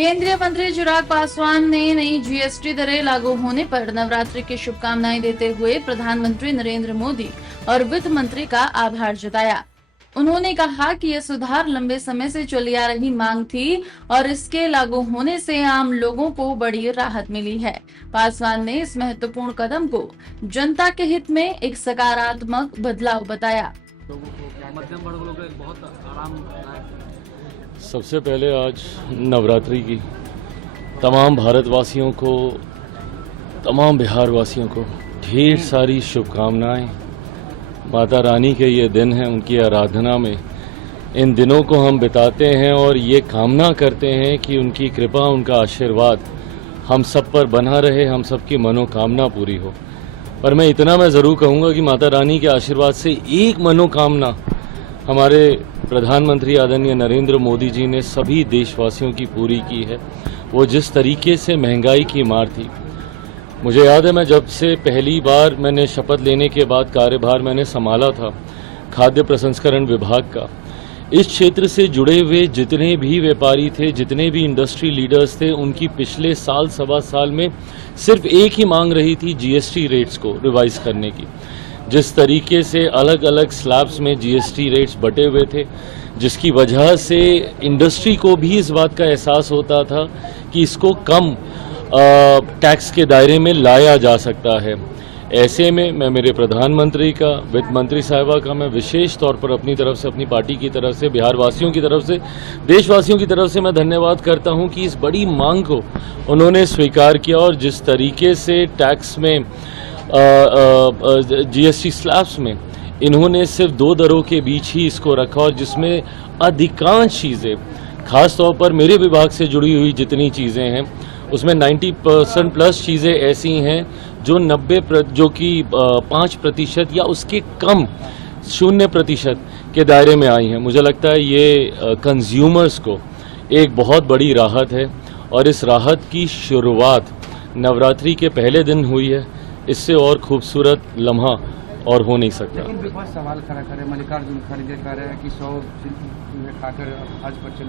केंद्रीय मंत्री चिराग पासवान ने नई जीएसटी दरें लागू होने पर नवरात्रि की शुभकामनाएं देते हुए प्रधानमंत्री नरेंद्र मोदी और वित्त मंत्री का आभार जताया। उन्होंने कहा कि यह सुधार लंबे समय से चली आ रही मांग थी और इसके लागू होने से आम लोगों को बड़ी राहत मिली है। पासवान ने इस महत्वपूर्ण कदम को जनता के हित में एक सकारात्मक बदलाव बताया। मध्यम वर्ग लोगों को बहुत आरामदायक। सबसे पहले आज नवरात्रि की तमाम भारतवासियों को, तमाम बिहार वासियों को ढेर सारी शुभकामनाएं। माता रानी के ये दिन हैं, उनकी आराधना में इन दिनों को हम बिताते हैं और ये कामना करते हैं कि उनकी कृपा, उनका आशीर्वाद हम सब पर बना रहे, हम सबकी मनोकामना पूरी हो। पर मैं इतना ज़रूर कहूँगा कि माता रानी के आशीर्वाद से एक मनोकामना हमारे प्रधानमंत्री आदरणीय नरेंद्र मोदी जी ने सभी देशवासियों की पूरी की है। वो जिस तरीके से महंगाई की मार थी, मुझे याद है मैं जब से पहली बार मैंने शपथ लेने के बाद कार्यभार मैंने संभाला था खाद्य प्रसंस्करण विभाग का, इस क्षेत्र से जुड़े हुए जितने भी व्यापारी थे, जितने भी इंडस्ट्री लीडर्स थे, उनकी पिछले साल सवा साल में सिर्फ एक ही मांग रही थी जीएसटी रेट्स को रिवाइज करने की। जिस तरीके से अलग अलग स्लैब्स में जीएसटी रेट्स बटे हुए थे, जिसकी वजह से इंडस्ट्री को भी इस बात का एहसास होता था कि इसको कम टैक्स के दायरे में लाया जा सकता है। ऐसे में मैं मेरे प्रधानमंत्री का, वित्त मंत्री साहिबा का मैं विशेष तौर पर अपनी तरफ से, अपनी पार्टी की तरफ से, बिहार वासियों की तरफ से, देशवासियों की तरफ से मैं धन्यवाद करता हूं कि इस बड़ी मांग को उन्होंने स्वीकार किया और जिस तरीके से टैक्स में जीएसटी स्लैब्स में इन्होंने सिर्फ 2 दरों के बीच ही इसको रखा और जिसमें अधिकांश चीज़ें, खास तौर पर मेरे विभाग से जुड़ी हुई जितनी चीज़ें हैं उसमें 90% प्लस चीज़ें ऐसी हैं जो 5% या उसके कम 0% के दायरे में आई हैं। मुझे लगता है ये कंज्यूमर्स को एक बहुत बड़ी राहत है और इस राहत की शुरुआत नवरात्रि के पहले दिन हुई है। इससे और खूबसूरत लम्हा और हो नहीं सकता। लेकिन विपक्ष सवाल खड़ा करे, मल्लिकार्जुन खड़गे कह रहे हैं कि 100 खाकर आज पर चल